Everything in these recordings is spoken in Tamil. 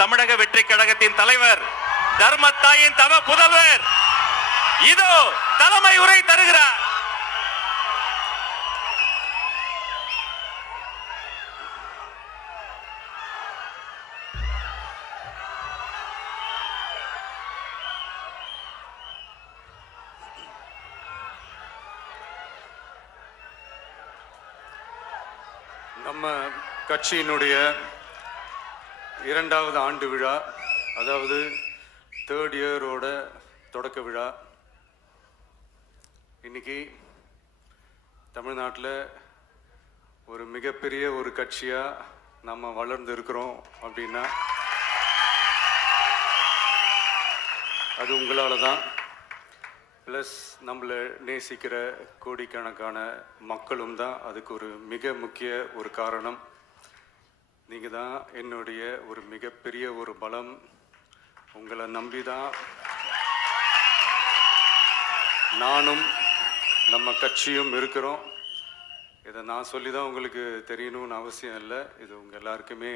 தமிழக வெற்றி கழகத்தின் தலைவர் தர்மத்தாயின் தவ புதல்வர் இதோ தலைமை உரை தருகிறார் நம்ம கட்சியினுடைய இரண்டாவது ஆண்டு விழா அதாவது தேர்ட் இயரோட தொடக்க விழா இன்னைக்கு தமிழ்நாட்டில் ஒரு மிகப்பெரிய ஒரு கட்சியாக நம்ம வளர்ந்து இருக்கிறோம் அப்படின்னா அது உங்களால் தான் ப்ளஸ் நம்மளை நேசிக்கிற கோடிக்கணக்கான மக்களும் தான் அதுக்கு ஒரு மிக முக்கிய ஒரு காரணம் நீங்கள் தான் என்னுடைய ஒரு மிகப்பெரிய ஒரு பலம் உங்களை நம்பி தான் நானும் நம்ம கட்சியும் இருக்கிறோம் இதை நான் சொல்லி தான் உங்களுக்கு தெரியணும்னு அவசியம் இல்லை இது உங்கள் எல்லாருக்குமே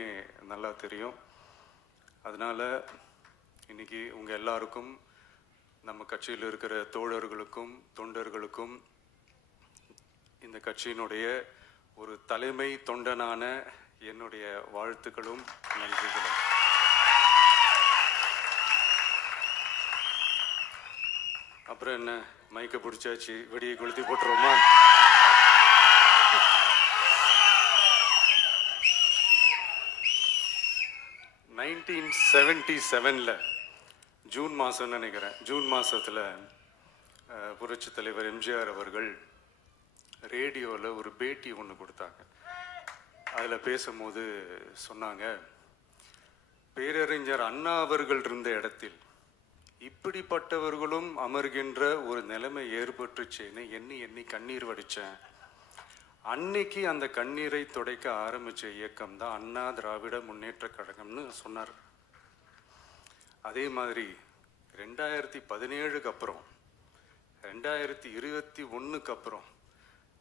நல்லா தெரியும் அதனால் இன்றைக்கி உங்கள் எல்லாருக்கும் நம்ம கட்சியில் இருக்கிற தோழர்களுக்கும் தொண்டர்களுக்கும் இந்த கட்சியினுடைய ஒரு தலைமை தொண்டனான என்னுடைய வாழ்த்துக்களும் நன்றிகளும் அப்புறம் என்ன மைக்கை பிடிச்சாச்சு வெடியை கொளுத்தி போட்டுருவோமா நைன்டீன் செவன்டி செவனில் ஜூன் மாதம்னு நினைக்கிறேன் ஜூன் மாதத்தில் புரட்சி தலைவர் எம்ஜிஆர் அவர்கள் ரேடியோவில் ஒரு பேட்டி ஒன்று கொடுத்தாங்க அதில் பேசும்போது சொன்னாங்க பேரறிஞர் அண்ணா அவர்கள் இருந்த இடத்தில் இப்படிப்பட்டவர்களும் அமர்கின்ற ஒரு நிலைமை ஏற்பட்டுச்சுன்னு எண்ணி எண்ணி கண்ணீர் வடித்தேன் அன்னைக்கு அந்த கண்ணீரை துடைக்க ஆரம்பித்த இயக்கம் தான் அண்ணா திராவிட முன்னேற்ற கழகம்னு சொன்னார் அதே மாதிரி ரெண்டாயிரத்தி பதினேழுக்கு அப்புறம் ரெண்டாயிரத்தி இருபத்தி ஒன்றுக்கு அப்புறம்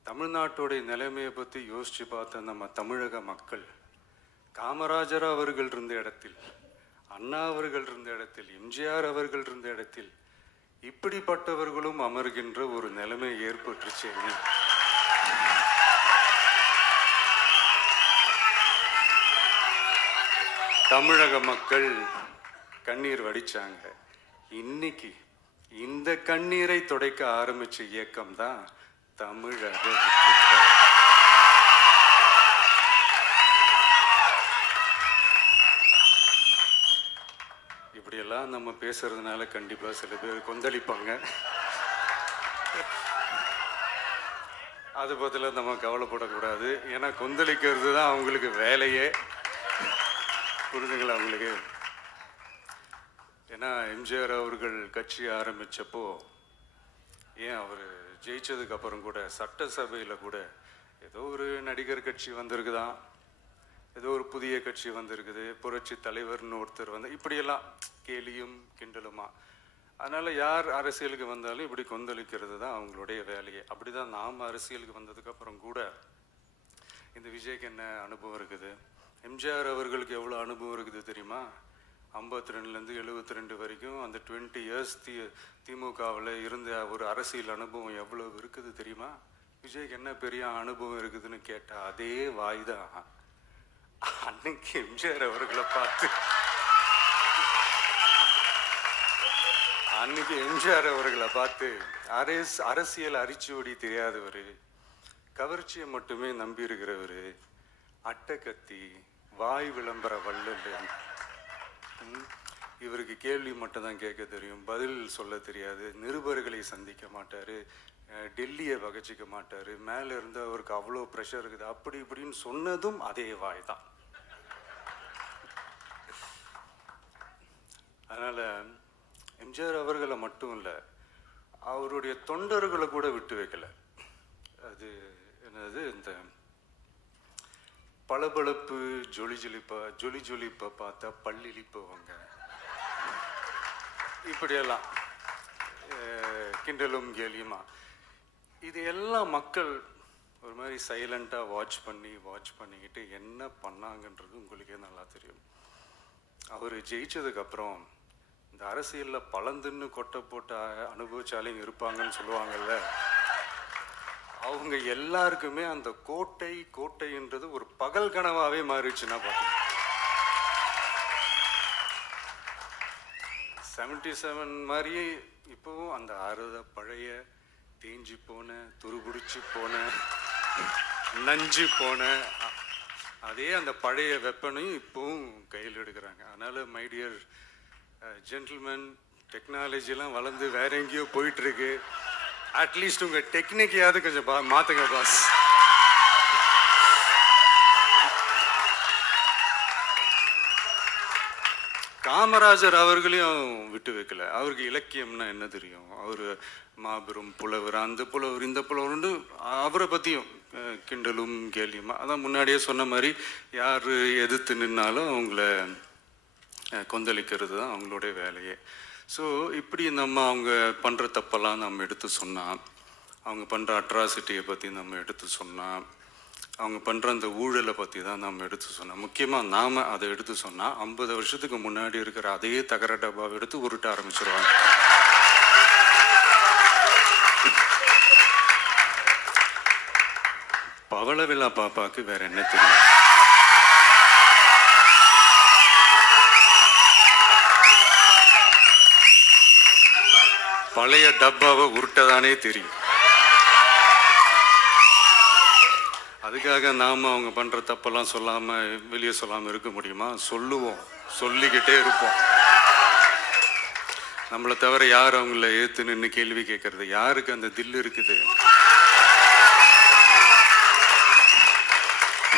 தமிழ்நாட்டுடைய நிலைமையை பற்றி யோசித்து பார்த்த நம்ம தமிழக மக்கள் காமராஜர் அவர்கள் இருந்த இடத்தில் அண்ணா அவர்கள் இருந்த இடத்தில் எம்ஜிஆர் அவர்கள் இருந்த இடத்தில் இப்படிப்பட்டவர்களும் அமர்கின்ற ஒரு நிலைமை ஏற்பட்டுச்சு தமிழக மக்கள் கண்ணீர் வடிச்சாங்க இன்னைக்கு இந்த கண்ணீரை துடைக்க ஆரம்பிச்ச இயக்கம் தான் தமிழக இப்படியெல்லாம் நம்ம பேசுறதுனால கண்டிப்பாக சில பேர் கொந்தளிப்பாங்க அதை பற்றிலாம் நம்ம கவலைப்படக்கூடாது ஏன்னா கொந்தளிக்கிறது தான் அவங்களுக்கு வேலையே புரிஞ்சுங்களா அவங்களுக்கு ஏன்னா எம்ஜிஆர் அவர்கள் கட்சி ஆரம்பித்தப்போ ஏன் அவர் ஜெயிச்சதுக்கப்புறம் கூட சட்டசபையில் கூட ஏதோ ஒரு நடிகர் கட்சி வந்திருக்குதான் ஏதோ ஒரு புதிய கட்சி வந்திருக்குது புரட்சி தலைவர்னு ஒருத்தர் வந்து இப்படியெல்லாம் கேலியும் கிண்டலுமா அதனால் யார் அரசியலுக்கு வந்தாலும் இப்படி கொந்தளிக்கிறது தான் அவங்களுடைய வேலையை அப்படி தான் நாம் அரசியலுக்கு வந்ததுக்கப்புறம் கூட இந்த விஜய்க்கு என்ன அனுபவம் இருக்குது எம்ஜிஆர் அவர்களுக்கு எவ்வளோ அனுபவம் இருக்குது தெரியுமா ஐம்பத்தி ரெண்டுலேருந்து எழுபத்தி ரெண்டு வரைக்கும் அந்த டுவெண்ட்டி இயர்ஸ் தி திமுகவில் இருந்த ஒரு அரசியல் அனுபவம் எவ்வளோ இருக்குது தெரியுமா விஜய்க்கு என்ன பெரிய அனுபவம் இருக்குதுன்னு கேட்டால் அதே வாய் தான் அன்னைக்கு எம்ஜிஆர் அவர்களை பார்த்து அன்னைக்கு எம்ஜிஆர் அவர்களை பார்த்து அரசு அரசியல் அரிச்சுவடி தெரியாதவர் கவர்ச்சியை மட்டுமே நம்பியிருக்கிறவர் அட்டை கத்தி வாய் விளம்பர வல்லல் இவருக்கு கேள்வி மட்டும்தான் கேட்க தெரியும் பதில் சொல்ல தெரியாது நிருபர்களை சந்திக்க மாட்டார் டெல்லியை வகைச்சிக்க மாட்டார் மேலே இருந்து அவருக்கு அவ்வளோ ப்ரெஷர் இருக்குது அப்படி இப்படின்னு சொன்னதும் அதே வாய் தான் அதனால் எம்ஜிஆர் அவர்களை மட்டும் இல்லை அவருடைய தொண்டர்களை கூட விட்டு வைக்கலை அது என்னது இந்த பளபளப்பு ஜொலி ஜொலிப்பா ஜொலி ஜொலிப்பை பார்த்தா பல்லிழிப்பவங்க இப்படியெல்லாம் கிண்டலும் கேலியுமா இது எல்லாம் மக்கள் ஒரு மாதிரி சைலண்ட்டாக வாட்ச் பண்ணி வாட்ச் பண்ணிக்கிட்டு என்ன பண்ணாங்கன்றது உங்களுக்கே நல்லா தெரியும் அவர் ஜெயிச்சதுக்கப்புறம் இந்த அரசியலில் பழந்துன்னு கொட்டை போட்ட அனுபவிச்சாலையும் இருப்பாங்கன்னு சொல்லுவாங்கல்ல அவங்க எல்லாருக்குமே அந்த கோட்டை கோட்டைன்றது ஒரு பகல் கனவாகவே மாறிடுச்சுன்னா பார்த்தீங்க செவன்டி செவன் மாதிரியே இப்போவும் அந்த அறுத பழைய தேஞ்சி போன துருபிடிச்சு போன நஞ்சு போன அதே அந்த பழைய வெப்பனையும் இப்போவும் கையில் எடுக்கிறாங்க அதனால் மைடியர் ஜென்டில்மேன் டெக்னாலஜிலாம் வளர்ந்து வேற எங்கேயோ போயிட்டுருக்கு அட்லீஸ்ட் உங்கள் டெக்னிக்கையாவது கொஞ்சம் பா மாற்றுங்க பாஸ் காமராஜர் அவர்களையும் விட்டு வைக்கல அவருக்கு இலக்கியம்னா என்ன தெரியும் அவர் மாபெரும் புலவர் அந்த புலவர் இந்த புலவர்னு அவரை பற்றியும் கிண்டலும் கேலியுமா அதான் முன்னாடியே சொன்ன மாதிரி யார் எதிர்த்து நின்னாலும் அவங்கள கொந்தளிக்கிறது தான் அவங்களுடைய வேலையே ஸோ இப்படி நம்ம அவங்க பண்ணுற தப்பெல்லாம் நம்ம எடுத்து சொன்னால் அவங்க பண்ணுற அட்ராசிட்டியை பற்றி நம்ம எடுத்து சொன்னால் அவங்க பண்ணுற அந்த ஊழலை பற்றி தான் நாம் எடுத்து சொன்னோம் முக்கியமாக நாம் அதை எடுத்து சொன்னால் ஐம்பது வருஷத்துக்கு முன்னாடி இருக்கிற அதே தகர டப்பாவை எடுத்து உருட்ட ஆரம்பிச்சிருவாங்க பவள விழா பாப்பாவுக்கு வேற என்ன தெரியும் பழைய டப்பாவை உருட்டதானே தெரியும் அதுக்காக நாம் அவங்க பண்ணுற தப்பெல்லாம் சொல்லாமல் வெளியே சொல்லாமல் இருக்க முடியுமா சொல்லுவோம் சொல்லிக்கிட்டே இருப்போம் நம்மளை தவிர யார் அவங்கள ஏற்று நின்று கேள்வி கேட்கறது யாருக்கு அந்த தில்லு இருக்குது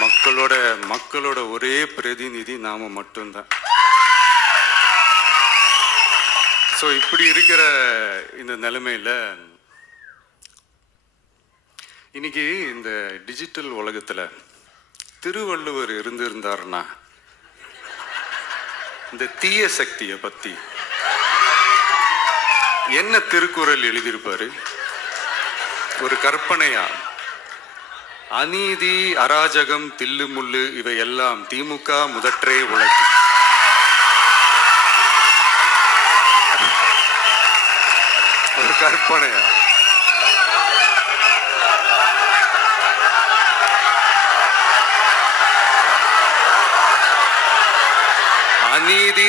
மக்களோட மக்களோட ஒரே பிரதிநிதி நாம் மட்டும்தான் ஸோ இப்படி இருக்கிற இந்த நிலைமையில் இன்னைக்கு இந்த டிஜிட்டல் உலகத்தில் திருவள்ளுவர் இருந்திருந்தாருன்னா இந்த தீய சக்தியை பற்றி என்ன திருக்குறள் எழுதியிருப்பாரு ஒரு கற்பனையா அநீதி அராஜகம் தில்லு முள்ளு இவை எல்லாம் திமுக முதற்றே உழைக்கும் ஒரு கற்பனையா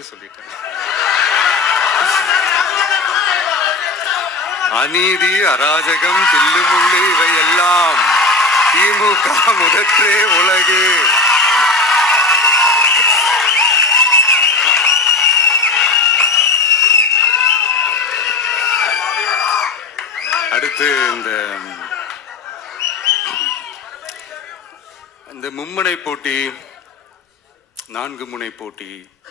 தப்பே சொல்லிட்டேன் அநீதி அராஜகம் தில்லுமுள்ளு இவை எல்லாம் திமுக முதற்றே உலகு அடுத்து இந்த இந்த மும்முனை போட்டி நான்கு முனை போட்டி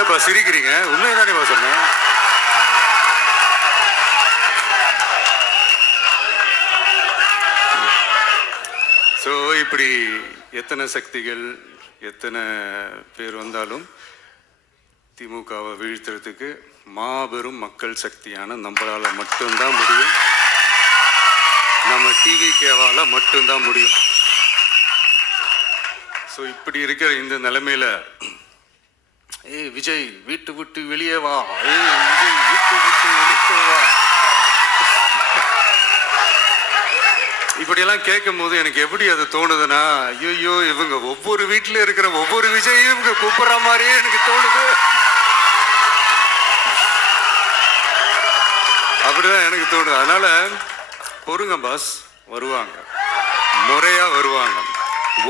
என்னப்பா சிரிக்கிறீங்க தானே தானேப்பா சொன்னேன் ஸோ இப்படி எத்தனை சக்திகள் எத்தனை பேர் வந்தாலும் திமுகவை வீழ்த்துறதுக்கு மாபெரும் மக்கள் சக்தியான நம்மளால் மட்டும்தான் முடியும் நம்ம டிவி கேவால் மட்டும்தான் முடியும் ஸோ இப்படி இருக்கிற இந்த நிலைமையில் ஏய் விஜய் வீட்டு விட்டு வெளியே வா ஏய் விஜய் வீட்டு விட்டு வெளியே வா இப்படியெல்லாம் கேட்கும் போது எனக்கு எப்படி அது தோணுதுன்னா ஐயோ இவங்க ஒவ்வொரு வீட்டில் இருக்கிற ஒவ்வொரு விஜயும் இவங்க கூப்பிடுற மாதிரியே எனக்கு தோணுது அப்படிதான் எனக்கு தோணுது அதனால பொறுங்க பாஸ் வருவாங்க முறையா வருவாங்க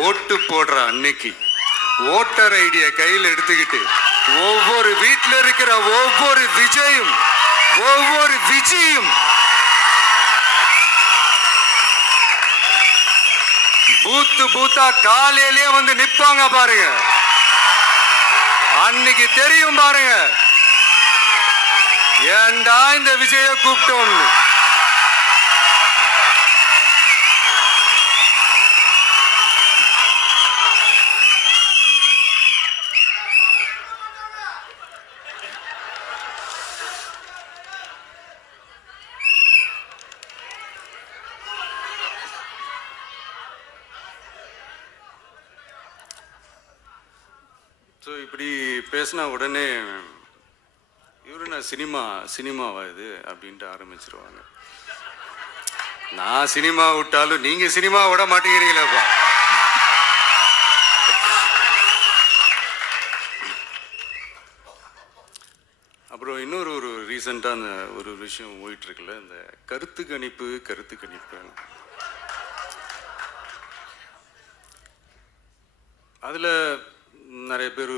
ஓட்டு போடுற அன்னைக்கு ஓட்டர் ஐடியை கையில் எடுத்துக்கிட்டு ஒவ்வொரு வீட்டில் இருக்கிற ஒவ்வொரு விஜயும் ஒவ்வொரு விஜயும் பூத்து பூத்தா காலையிலேயே வந்து நிப்பாங்க பாருங்க அன்னைக்கு தெரியும் பாருங்க ஏண்டா இந்த விஜய கூப்பிட்டோம்னு பேசினா உடனே இவரு நான் சினிமா சினிமாவா இது அப்படின்ட்டு ஆரம்பிச்சிருவாங்க நான் சினிமா விட்டாலும் நீங்க சினிமா விட மாட்டேங்கிறீங்களேப்பா அப்புறம் இன்னொரு ஒரு ரீசெண்டாக அந்த ஒரு விஷயம் இருக்குல்ல இந்த கருத்து கணிப்பு கருத்து கணிப்பு அதில் நிறைய பேர்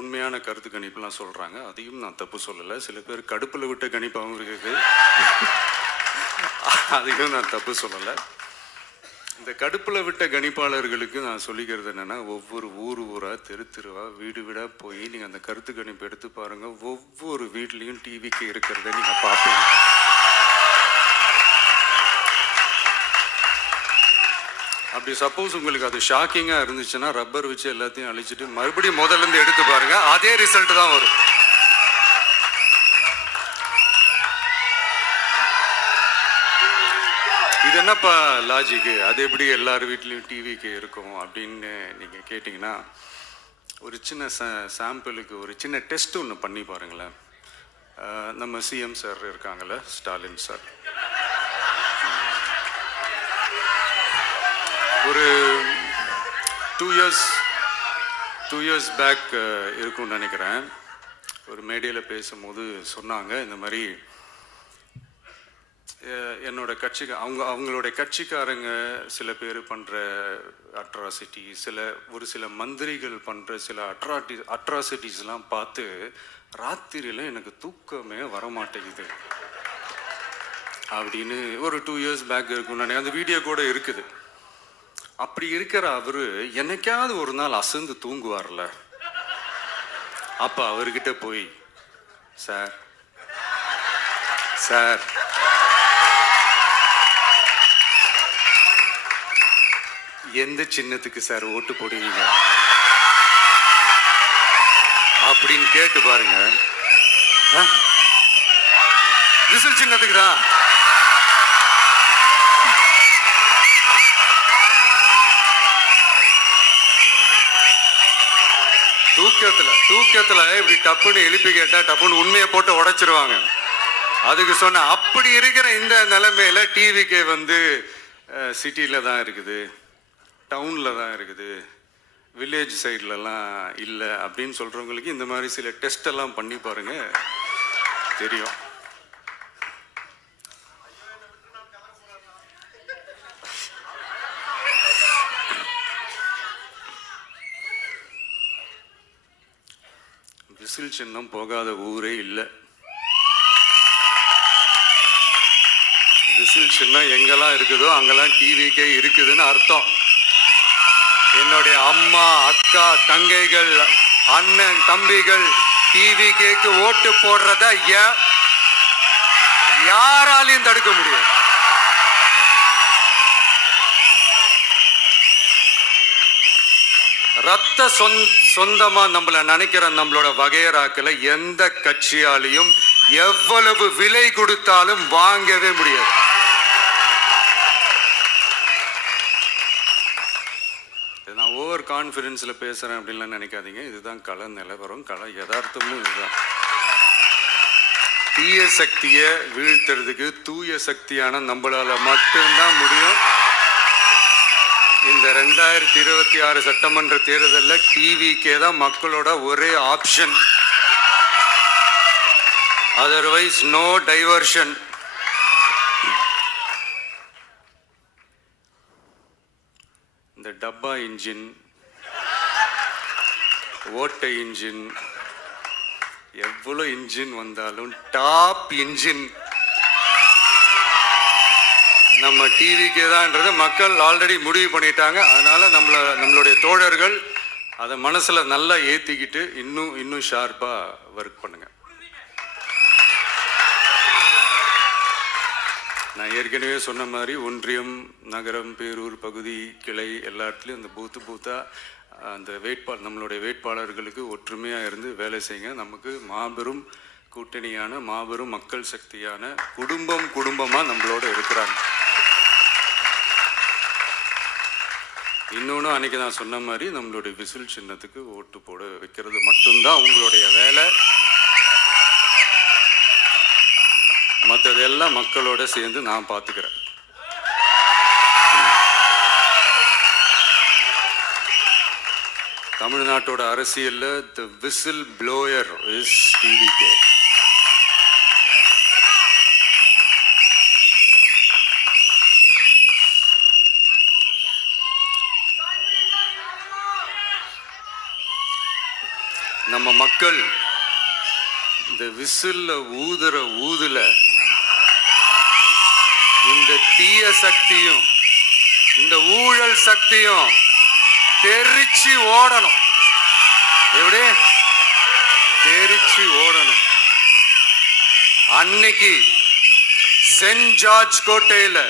உண்மையான கருத்து கணிப்புலாம் சொல்கிறாங்க அதையும் நான் தப்பு சொல்லலை சில பேர் கடுப்பில் விட்ட கணிப்பாகவும் இருக்குது அதையும் நான் தப்பு சொல்லலை இந்த கடுப்பில் விட்ட கணிப்பாளர்களுக்கு நான் சொல்லிக்கிறது என்னென்னா ஒவ்வொரு ஊர் ஊராக தெரு தெருவாக வீடு வீடாக போய் நீங்கள் அந்த கருத்து கணிப்பு எடுத்து பாருங்கள் ஒவ்வொரு வீட்லேயும் டிவிக்கு இருக்கிறத நீங்கள் பார்ப்பீங்க அப்படி சப்போஸ் உங்களுக்கு அது ஷாக்கிங்காக இருந்துச்சுன்னா ரப்பர் வச்சு எல்லாத்தையும் அழிச்சிட்டு மறுபடியும் முதல்லேருந்து எடுத்து பாருங்கள் அதே ரிசல்ட் தான் வரும் இது என்னப்பா லாஜிக்கு அது எப்படி எல்லார் வீட்லேயும் டிவிக்கு இருக்கும் அப்படின்னு நீங்கள் கேட்டிங்கன்னா ஒரு சின்ன ச சாம்பிளுக்கு ஒரு சின்ன டெஸ்ட் ஒன்று பண்ணி பாருங்களேன் நம்ம சிஎம் சார் இருக்காங்கள்ல ஸ்டாலின் சார் ஒரு two years two years back இருக்கும்னு நினைக்கிறேன் ஒரு மேடையில் பேசும்போது சொன்னாங்க இந்த மாதிரி என்னோட கட்சி அவங்க அவங்களுடைய கட்சிக்காரங்க சில பேர் பண்ணுற அட்ராசிட்டி சில ஒரு சில மந்திரிகள் பண்ணுற சில அட்ராட்டி அட்ராசிட்டிஸ்லாம் பார்த்து ராத்திரியில் எனக்கு தூக்கமே வரமாட்டேங்குது அப்படின்னு ஒரு டூ இயர்ஸ் பேக் நினைக்கிறேன் அந்த வீடியோ கூட இருக்குது அப்படி இருக்கிற அவரு என்னைக்காவது ஒரு நாள் அசந்து தூங்குவார்ல அப்ப அவர்கிட்ட போய் சார் சார் எந்த சின்னத்துக்கு சார் ஓட்டு போடுவீங்க அப்படின்னு கேட்டு பாருங்க விசில் சின்னத்துக்கு தான் தூக்கத்துல தூக்கத்துல இப்படி டப்புன்னு எழுப்பி கேட்டா டப்புன்னு உண்மையை போட்டு உடைச்சிருவாங்க அதுக்கு சொன்ன அப்படி இருக்கிற இந்த நிலைமையில டிவிக்கே வந்து சிட்டியில் தான் இருக்குது டவுனில் தான் இருக்குது வில்லேஜ் சைட்லலாம் இல்லை அப்படின்னு சொல்கிறவங்களுக்கு இந்த மாதிரி சில டெஸ்ட் எல்லாம் பண்ணி பாருங்கள் தெரியும் விசில் சின்னம் போகாத ஊரே இல்லை விசில் சின்னம் எங்கெல்லாம் இருக்குதோ அங்கெல்லாம் டிவிக்கே இருக்குதுன்னு அர்த்தம் என்னுடைய அம்மா அக்கா தங்கைகள் அண்ணன் தம்பிகள் டிவி கேக்கு ஓட்டு போடுறத யாராலையும் தடுக்க முடியும் ரத்த சொந்த சொந்தமா நம்மளை நினைக்கிற நம்மளோட வகையராக்கில் எந்த கட்சியாலையும் எவ்வளவு விலை கொடுத்தாலும் வாங்கவே முடியாது நான் ஓவர் கான்ஃபிடென்ஸில் பேசுகிறேன் அப்படின்லாம் நினைக்காதீங்க இதுதான் கலை நிலவரம் கலை யதார்த்தமும் இதுதான் தீய சக்தியை வீழ்த்துறதுக்கு தூய சக்தியான நம்மளால் மட்டும்தான் முடியும் இந்த ரெண்டாயிரத்தி இருபத்தி ஆறு சட்டமன்ற தேர்தலில் டிவிக்கே தான் மக்களோட ஒரே ஆப்ஷன் அதர்வைஸ் நோ டைவர்ஷன் இந்த டப்பா இன்ஜின் ஓட்டை இன்ஜின் எவ்வளோ இன்ஜின் வந்தாலும் டாப் இன்ஜின் நம்ம டிவிக்கு தான்ன்றது மக்கள் ஆல்ரெடி முடிவு பண்ணிட்டாங்க அதனால் நம்மளை நம்மளுடைய தோழர்கள் அதை மனசில் நல்லா ஏற்றிக்கிட்டு இன்னும் இன்னும் ஷார்ப்பாக ஒர்க் பண்ணுங்கள் நான் ஏற்கனவே சொன்ன மாதிரி ஒன்றியம் நகரம் பேரூர் பகுதி கிளை எல்லா இடத்துலையும் அந்த பூத்து பூத்தாக அந்த வேட்பாளர் நம்மளுடைய வேட்பாளர்களுக்கு ஒற்றுமையாக இருந்து வேலை செய்யுங்க நமக்கு மாபெரும் கூட்டணியான மாபெரும் மக்கள் சக்தியான குடும்பம் குடும்பமாக நம்மளோட இருக்கிறாங்க இன்னொன்று அன்றைக்கி நான் சொன்ன மாதிரி நம்மளுடைய விசில் சின்னத்துக்கு ஓட்டு போட வைக்கிறது மட்டும்தான் அவங்களுடைய வேலை மற்றதெல்லாம் மக்களோட சேர்ந்து நான் பார்த்துக்கிறேன் தமிழ்நாட்டோட அரசியலில் the whistle blower is TV K நம்ம மக்கள் இந்த விசில்ல ஊதுற ஊதுல இந்த தீய சக்தியும் இந்த ஊழல் சக்தியும் தெரிச்சு ஓடணும் எப்படி தெரிச்சு ஓடணும் அன்னைக்கு சென்ட் ஜார்ஜ் கோட்டையில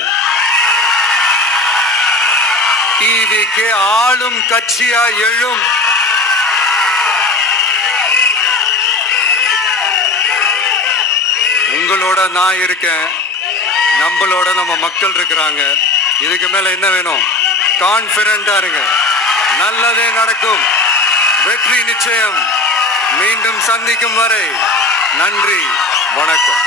டிவிக்கு ஆளும் கட்சியா எழும் உங்களோட நான் இருக்கேன் நம்மளோட நம்ம மக்கள் இருக்கிறாங்க இதுக்கு மேல என்ன வேணும் கான்பிடண்டா இருங்க நல்லதே நடக்கும் வெற்றி நிச்சயம் மீண்டும் சந்திக்கும் வரை நன்றி வணக்கம்